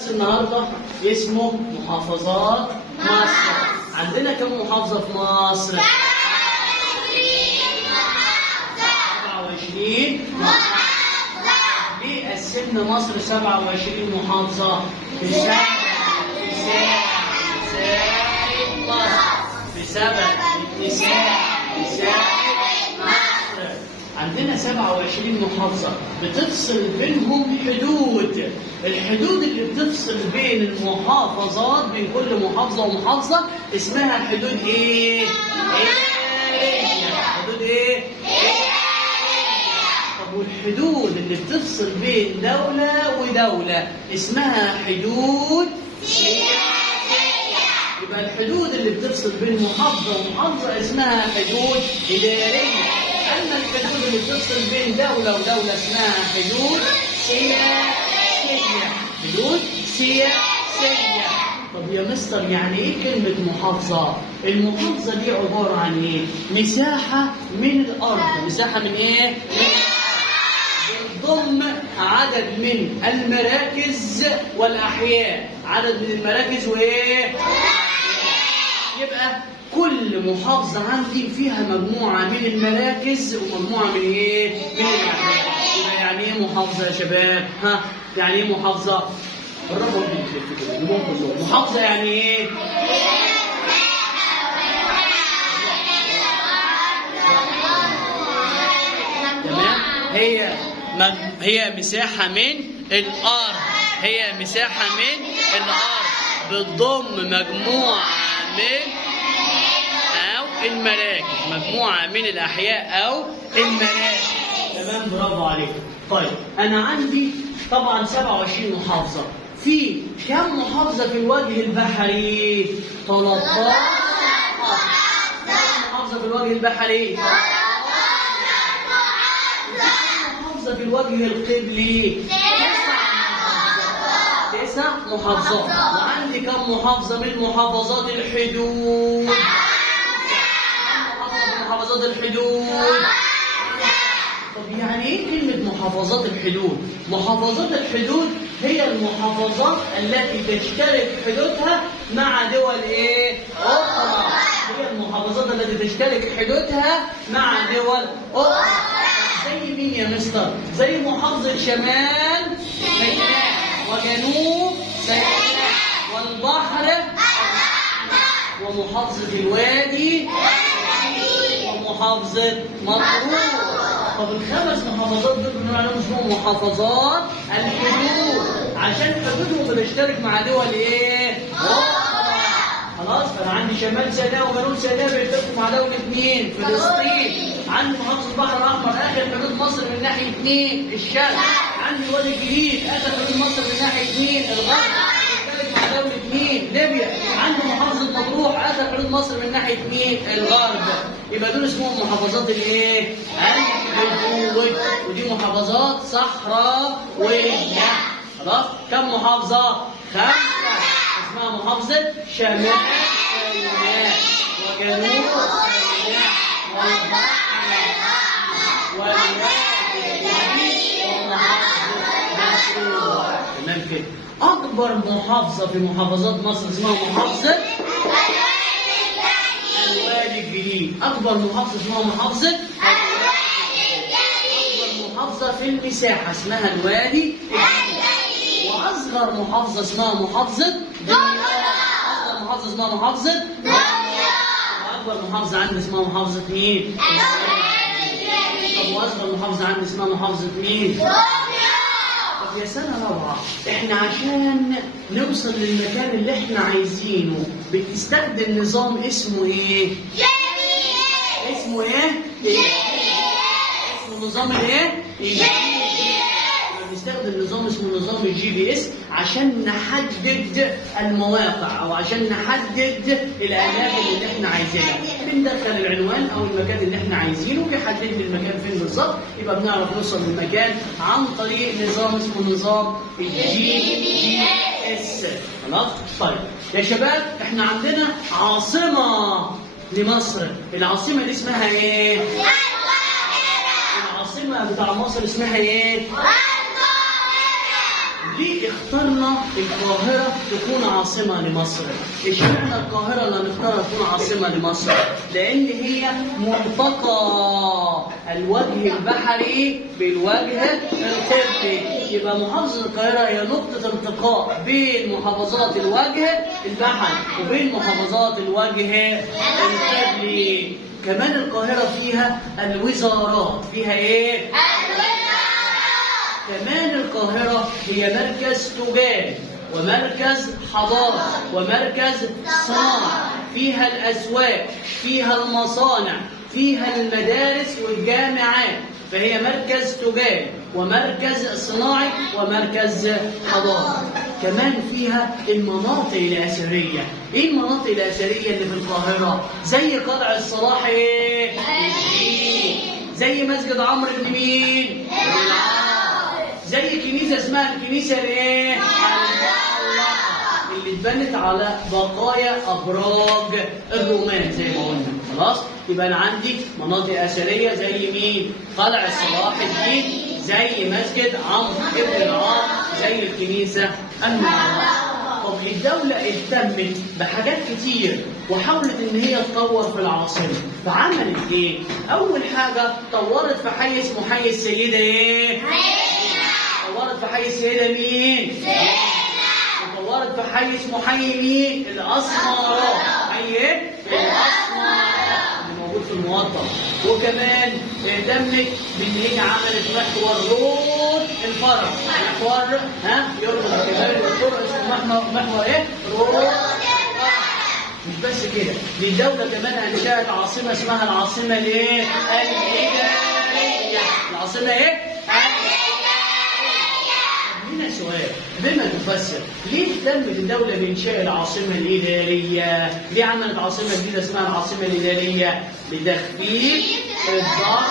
النهارده اسمه محافظات مصر. عندنا كم محافظة في مصر؟ 27 محافظة. ليه قسمنا مصر 27 محافظة؟ بسبب اتساع مصر. عندنا 27 محافظة بتفصل بينهم حدود. الحدود اللي بتفصل بين المحافظات، بين كل محافظة ومحافظة، اسمها حدود ايه؟ حدود ايه؟ طب والحدود اللي بتفصل بين دولة ودولة اسمها حدود سياسية. يبقى الحدود اللي بتفصل بين محافظة ومحافظة اسمها حدود إدارية. أما الحدود اللي بتفصل بين دولة ودولة اسمها حدود سياسية. حدود سياسية. طب يا مستر يعني إيه كلمة محافظة؟ المحافظة دي عبارة عن إيه؟ مساحة من الأرض. مساحة من إيه؟ ضم عدد من المراكز والأحياء. عدد من المراكز وإيه؟ يبقى كل محافظة عندي فيها مجموعة من المراكز ومجموعة من إيه؟ من الأحياء. يبقى يعني إيه محافظة يا شباب؟ ها؟ يعني إيه محافظة؟ قربوا كده. محافظة يعني إيه؟ تمام؟ هي مساحة من الأرض. هي مساحة من الأرض بتضم مجموعة من المراكز، مجموعة من الأحياء أو المراكز. تمام، برافو عليك. طيب أنا عندي طبعا 27 محافظة. في كم محافظة في الوجه البحري؟ 13 محافظة في الوجه البحري. محافظة في الوجه القبلي. 9 محافظات. وعندي كم محافظة من محافظات الحدود؟ محافظات الحدود. طب يعني ايه كلمة محافظات الحدود؟ محافظات الحدود هي المحافظات التي تشترك حدودها مع دول ايه؟ أخرى. هي المحافظات التي تشترك حدودها مع دول أخرى. زي مين يا مستر؟ زي محافظة شمال سيناء وجنوب سيناء والبحر ومحافظة الوادي ومحافظة مطروح. طب الخمس محافظات دول بنقول عليهم اسمهم محافظات الحدود، عشان حدودهم بتشترك مع دول ايه؟ خلاص. فانا عندي شمال سيناء وجنوب سيناء بيشتركوا مع دولة مين؟ فلسطين. عندي محافظة البحر الأحمر آخر حدود مصر من ناحية مين؟ الشرق. عندي الوادي الجديد آخر حدود مصر من ناحية مين؟ الغرب. بتشترك مع دولة مين؟ ليبيا. عندي محافظة مطروح آخر حدود مصر من ناحية مين؟ الغرب. يبقى دول اسمهم محافظات الايه؟ الحدود. ودي محافظات صحراوية. خلاص؟ كم محافظة؟ 5. اسمها محافظة شمال سيناء وجنوب سيناء والبحر والوادي ومحافظة مطروح. تمام كده. أكبر محافظة في محافظات مصر اسمها محافظة الوادي الجديد. أكبر محافظة اسمها محافظة أكبر محافظة في المساحة اسمها الوادي الجديد. وأصغر محافظة اسمها محافظة أصغر محافظة اسمها محافظة وأكبر محافظة عندي اسمها محافظة مين؟ طب وأصغر محافظة عندي اسمها محافظة مين؟ طب يا سنة رابعة، احنا عشان نوصل للمكان اللي احنا عايزينه بتستخدم نظام اسمه ايه؟ اسمه ايه؟ اسمه نظام الايه؟ بنستخدم نظام اسمه نظام الجي بي اس عشان نحدد المواقع او عشان نحدد الاماكن اللي احنا عايزينها. بندخل العنوان او المكان اللي احنا عايزينه بيحدد لي المكان فين بالظبط. يبقى بنعرف نوصل للمكان عن طريق نظام اسمه نظام الجي بي اس. خلاص؟ طيب يا شباب، احنا عندنا عاصمة لمصر. العاصمة دي اسمها ايه؟ العاصمة بتاع مصر اسمها ايه؟ ليه اخترنا القاهرة تكون عاصمة لمصر؟ اشمعنى القاهرة اللي هنختارها تكون عاصمة لمصر؟ لأن هي ملتقى الوجه البحري بالوجه القبلي. يبقى محافظة القاهرة هي نقطة التقاء بين محافظات الوجه البحري وبين محافظات الوجه القبلي. كمان القاهرة فيها الوزارات. فيها ايه؟ كمان القاهرة هي مركز تجاري ومركز حضارة ومركز صناعة. فيها الأسواق، فيها المصانع، فيها المدارس والجامعات. فهي مركز تجاري ومركز صناعي ومركز حضارة. كمان فيها المناطق الأثرية. ايه المناطق الأثرية اللي في القاهرة؟ زي قلعة صلاح الدين، زي مسجد عمرو بن مين؟ زي كنيسة اسمها الكنيسة الايه؟ اللي اتبنت على بقايا أبراج الرومان زي ما قلنا. خلاص؟ يبقى أنا عندي مناطق أثرية زي مين؟ قلعة صلاح الدين، زي مسجد عمرو بن العاص، زي الكنيسة المعلقة. طب الدولة اهتمت بحاجات كتير وحاولت إن هي تطور في العاصمة، فعملت إيه؟ أول حاجة طورت في حي اسمه حي السيدة إيه؟ طورت في حي السيدة مين؟ وطورت في حي اسمه حي مين؟ الأسمرات. حي إيه؟ الأسمرات اللي موجود في الموطن. وكمان اهتمت بإن هي عملت محور رود الفرج. محور يربط الجبال والطرق اسمه محور إيه؟ رود. مش بس كده، دي الدولة كمان أنشأت عاصمة اسمها العاصمة الإيه؟ الإدارية. العاصمة إيه؟ هنا سؤال، بما تفسر ليه اهتمت الدولة بإنشاء العاصمة الإدارية؟ ليه عملت عاصمة جديدة اسمها العاصمة الإدارية؟ لتخفيف الضغط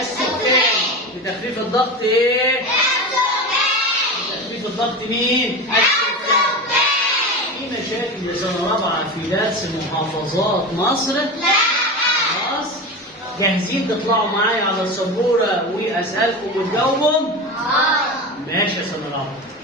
السكاني. لتخفيف الضغط إيه؟ لتخفيف الضغط مين؟ السكاني. في مشاكل لسنة رابعة في درس محافظات مصر؟ لا. خلاص؟ جاهزين تطلعوا معايا على السبورة وأسألكم وتجاوبوا؟ ماشي يا سنة رابعة.